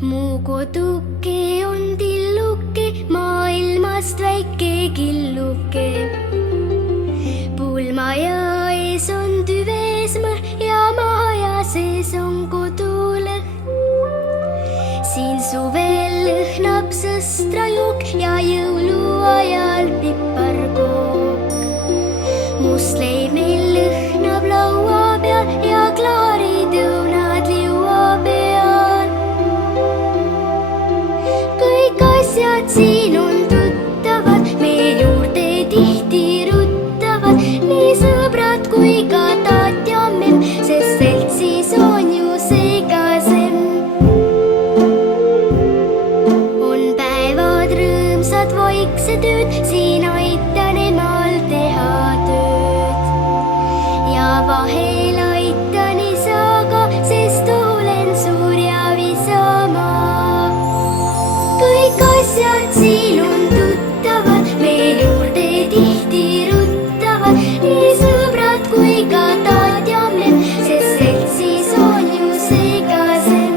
mu koduke on tilluke, maailmast väike killuke. Pulmaja ees on tüvesmõr ja maja sees on kodulõhn. Siin suvel lõhnab sõstrajuuk ja jõuluajal piparkook. Must leib meil lõhnab laua peal ja klaaritõunad liua peal. Kõik asjad siin on tuttavad, meil juurde tihti ruttavad, nii sõbrad kui ka taat ja memm, sest seltsis on ju segasem. On päevad rõõmsad, vaiksed ööd, siin aitan emal teha tööd. Ja vahel aitan isaga, sest olen suur ja visamaa. Kõik asjad siin on tuttavad, meil juurde tihti ruttavad, nii sõbrad kui ka taat ja memm, sest seltsis on ju segasem.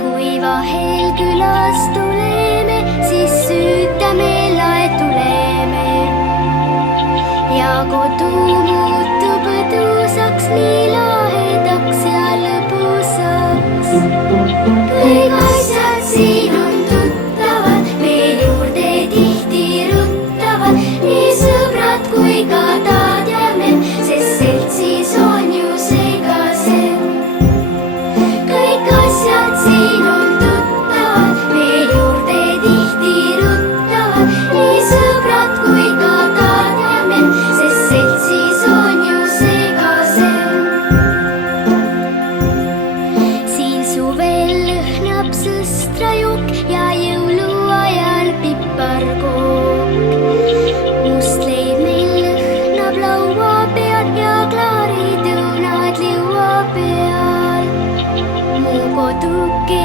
Kui vahel külas tuleme, siis süütame laetuleme ja kodu muutub õdusaks, nii lahedaks ja lõbusaks. Kõik asjad siin on tuttavad, meil juurde tihti ruttavad, nii sõbrad kui ka taat ja memm, sest seltsis on ju segasem. Kõik asjad siin on tuttavad, meil juurde tihti ruttavad, nii sõbrad kui ka taat ja memm, sest seltsis on ju segasem. Siin suvel lõhnab sõstrajuuk ja jõuluajal piparkook. Must leib meil lõhnab laua peal ja klaaritõunad liua peal. Mu koduke